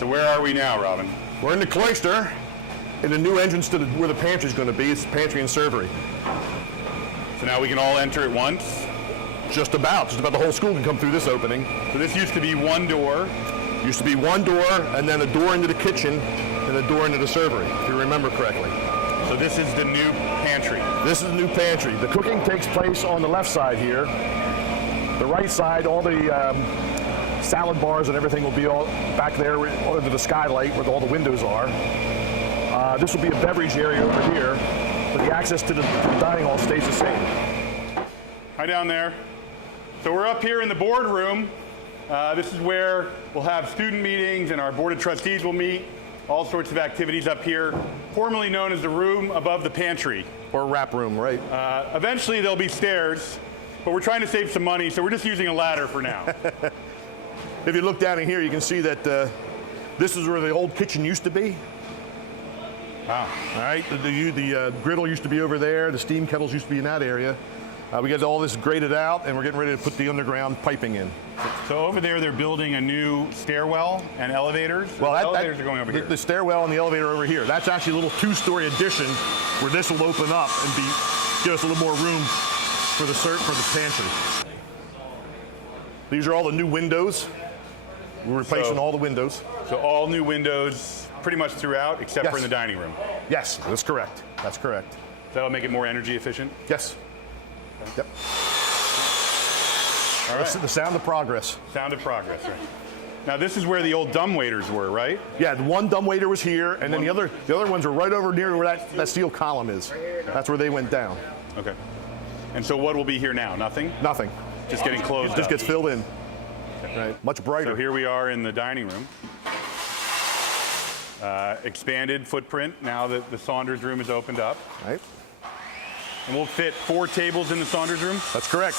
So where are we now, Robin? We're in the cloister, in the new entrance to where the pantry's going to be. It's pantry and servery. So now we can all enter at once? Just about the whole school can come through this opening. So this used to be one door. Used to be one door, and then a door into the kitchen, and a door into the servery, if you remember correctly. So this is the new pantry. This is the new pantry. The cooking takes place on the left side here. The right side, all the salad bars and everything will be all back there under the skylight where all the windows are. This will be a beverage area over here, but the access to the dining hall stays the same. Hi down there. So we're up here in the boardroom. This is where we'll have student meetings and our board of trustees will meet. All sorts of activities up here, formerly known as the room above the pantry. Or wrap room, right? Eventually there'll be stairs, but we're trying to save some money, so we're just using a ladder for now. If you look down in here, you can see that this is where the old kitchen used to be. Wow. All right, the griddle used to be over there. The steam kettles used to be in that area. We got all this graded out, and we're getting ready to put the underground piping in. So over there, they're building a new stairwell and elevators. Well, the elevators are going over here. The stairwell and the elevator over here. That's actually a little two-story addition where this will open up and give us a little more room for the pantry. These are all the new windows. We're replacing all the windows. So all new windows pretty much throughout, except Yes. for in the dining room. Yes, that's correct. That's correct. That'll make it more energy efficient. Yes. Yep. All right. The sound of progress. Sound of progress, right? Now this is where the old dumbwaiters were, right? Yeah, the one dumbwaiter was here, and then the other ones are right over near where that steel column is. That's where they went down. Okay. And so what will be here now? Nothing? Nothing. Just getting closed It just up. gets filled in. Right. Much brighter. So here we are in the dining room. Expanded footprint now that the Saunders room is opened up. Right. And we'll fit 4 tables in the Saunders room. That's correct.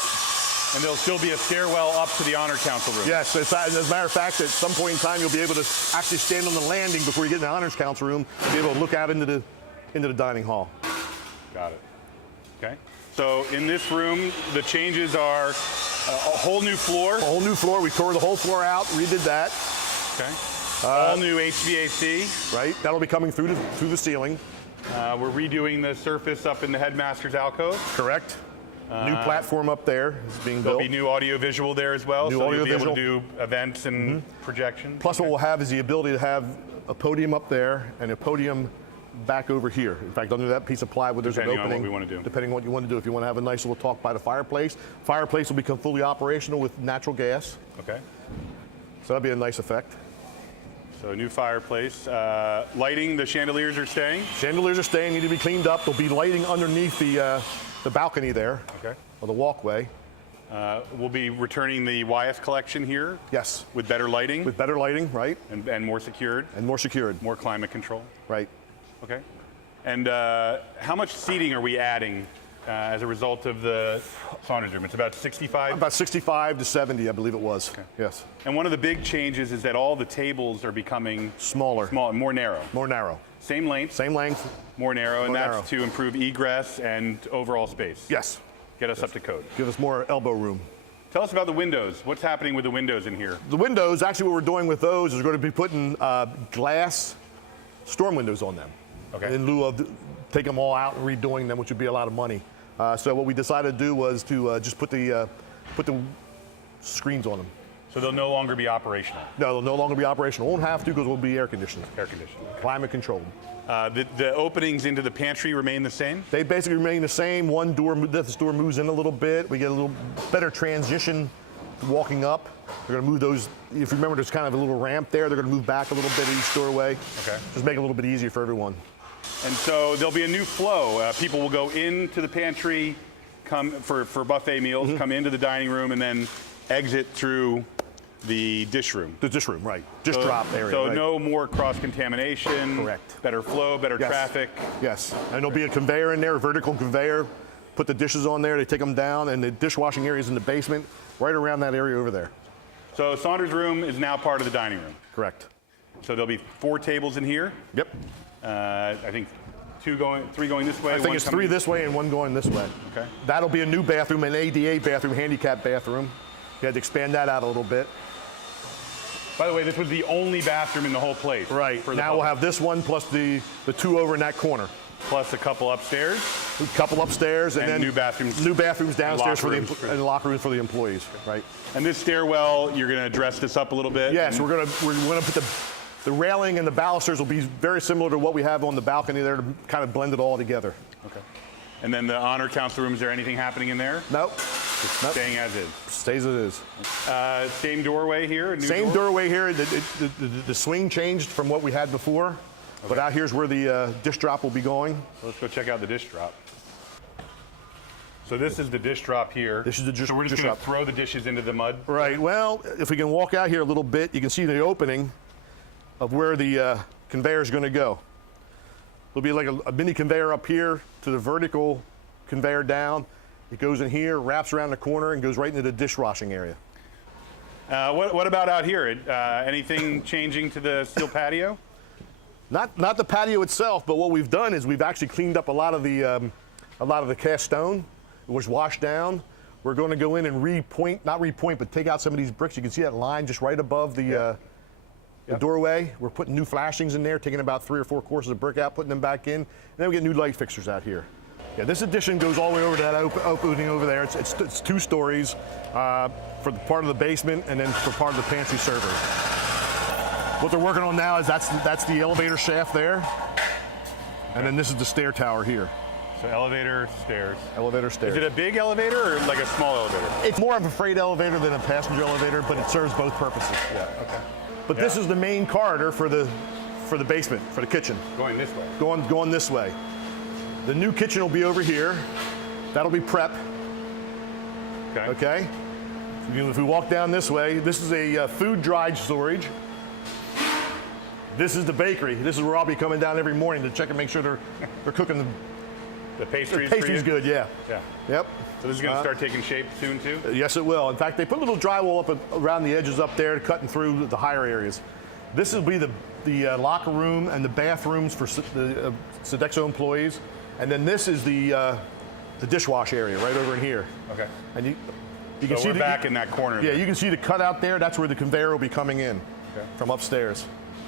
And there'll still be a stairwell up to the Honor Council room. Yes, as a matter of fact, at some point in time, you'll be able to actually stand on the landing before you get in the Honors Council room and be able to look out into the dining hall. Got it. Okay. So in this room, the changes are a whole new floor. A whole new floor. We tore the whole floor out, redid that. Okay. All new HVAC. Right. That'll be coming through the ceiling. We're redoing the surface up in the headmaster's alcove. Correct. New platform up there is being There'll built. be new audio visual there as well, New so you'll audio be able visual. to do events and projection. Plus, what we'll have is the ability to have a podium up there and a podium back over here. In fact, under that piece of plywood, there's Depending an on opening. what we want to do. Depending on what you want to do. If you want to have a nice little talk by the fireplace, fireplace will become fully operational with natural gas. Okay. So that'll be a nice effect. So new fireplace. Lighting, the chandeliers are staying. Chandeliers are staying, need to be cleaned up. There'll be lighting underneath the balcony there, Okay. or the walkway. We'll be returning the YS collection here. Yes. With better lighting. With better lighting, right? and more secured. And more secured. More climate control. Right. Okay. And how much seating are we adding as a result of the Saunders room? It's about 65? About 65 to 70, I believe it was. Okay. Yes. And one of the big changes is that all the tables are becoming Smaller. more narrow. More narrow. Same length, Same length. more narrow, and More that's narrow. to improve egress and overall space. Yes. Get us up to code. Give us more elbow room. Tell us about the windows. What's happening with the windows in here? The windows, actually what we're doing with those is we're going to be putting glass storm windows on them. Okay. In lieu of taking them all out and redoing them, which would be a lot of money. So what we decided to do was to just put the screens on them. So they'll no longer be operational. No, they'll no longer be operational. Won't have to because we'll be air conditioned. Air conditioning. Climate controlled. The openings into the pantry remain the same? They basically remain the same. One door, this door moves in a little bit. We get a little better transition walking up. They're going to move those. If you remember, there's kind of a little ramp there. They're going to move back a little bit each doorway. Okay. Just make it a little bit easier for everyone. And so there'll be a new flow. People will go into the pantry, come for buffet meals, come into the dining room, and then exit through the dish room. The dish room, right. Dish drop area. So right. no more cross-contamination. Correct. Better flow, better Yes. traffic. Yes. And there'll be a conveyor in there, a vertical conveyor. Put the dishes on there, they take them down, and the dishwashing area is in the basement, right around that area over there. So Saunders room is now part of the dining room. Correct. So there'll be 4 tables in here. Yep. I think 3 going this way. I think one it's coming- 3 this way and 1 going this way. Okay. That'll be a new bathroom, an ADA bathroom, handicap bathroom. You had to expand that out a little bit. By the way, this was the only bathroom in the whole place. Right. for the Now we'll public. have this one plus the two over in that corner. Plus a couple upstairs. A couple upstairs and And then new bathrooms. New bathrooms downstairs locker for the rooms. and locker rooms for the employees. Right. And this stairwell, you're going to dress this up a little bit. Yes, and- we're gonna put the railing and the balusters will be very similar to what we have on the balcony there to kind of blend it all together. Okay. And then the honor council room, is there anything happening in there? Nope. Nope. Staying as is. Stays as it is. Same doorway here? New Same door? doorway here. The swing changed from what we had before, but out here's where the dish drop will be going. Let's go check out the dish drop. So this is the dish drop here. This is the So we're just dish going to drop. throw the dishes into the mud? Right. Well, if we can walk out here a little bit, you can see the opening of where the conveyor is going to go. There'll be like a mini conveyor up here to the vertical conveyor down. It goes in here, wraps around the corner, and goes right into the dishwashing area. What about out here? Anything changing to the steel patio? Not the patio itself, but what we've done is we've actually cleaned up a lot of the cast stone. It was washed down. We're going to go in and not repoint, but take out some of these bricks. You can see that line just right above the doorway. We're putting new flashings in there, taking about 3 or 4 courses of brick out, putting them back in, and then we get new light fixtures out here. Yeah, this addition goes all the way over to that opening over there. It's 2 stories for the part of the basement and then for part of the pantry server. What they're working on now is that's the elevator shaft there, and then this is the stair tower here. So elevator, stairs. Elevator, stairs. Is it a big elevator or like a small elevator? It's more of a freight elevator than a passenger elevator, but it serves both purposes. Yeah, okay. But this is the main corridor for the basement, for the kitchen. Going this way. Going this way. The new kitchen will be over here. That'll be prep. Okay. Okay. If we walk down this way, this is a food dried storage. This is the bakery. This is where I'll be coming down every morning to check and make sure they're cooking The pastries. the pastry's good. Yeah. Yeah. Yep. So this is going to start taking shape soon too? Yes, it will. In fact, they put a little drywall up around the edges up there, cutting through the higher areas. This will be the locker room and the bathrooms for the Sodexo employees, and then this is the dishwash area right over in here. Okay. And you can So see we're back in that corner. Yeah, there. you can see the cutout there. That's where the conveyor will be coming in from upstairs.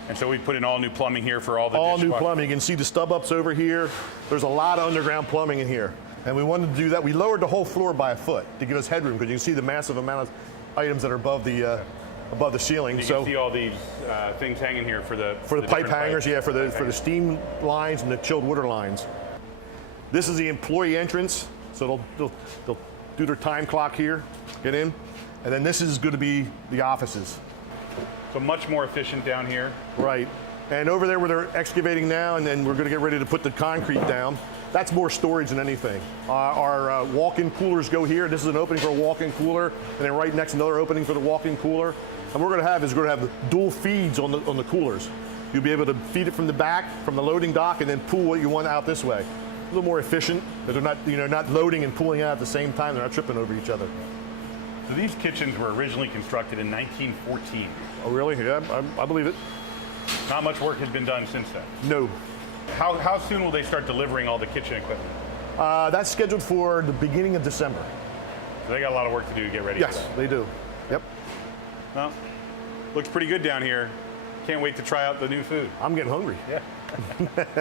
And so we put in all new plumbing here for all the All new dishwash- plumbing. You can see the stub ups over here. There's a lot of underground plumbing in here. And we wanted to do that. We lowered the whole floor by a foot to give us headroom because you can see the massive amount of items that are above the ceiling. You So can see all these things hanging here for the pipe different hangers, pipes. yeah, for the hangers. steam lines and the chilled water lines. This is the employee entrance. So they'll do their time clock here, get in. And then this is going to be the offices. So much more efficient down here. Right. And over there where they're excavating now, and then we're going to get ready to put the concrete down, that's more storage than anything. Our walk-in coolers go here. This is an opening for a walk-in cooler, and then right next another opening for the walk-in cooler. And what we're going to have dual feeds on the coolers. You'll be able to feed it from the back, from the loading dock, and then pull what you want out this way. A little more efficient, but they're not loading and pulling out at the same time. They're not tripping over each other. So these kitchens were originally constructed in 1914. Oh, really? Yeah, I believe it. Not much work has been done since then. No. How soon will they start delivering all the kitchen equipment? That's scheduled for the beginning of December. So they got a lot of work to do to get ready for Yes, that. they do. Yep. Well, looks pretty good down here. Can't wait to try out the new food. I'm getting hungry. Yeah.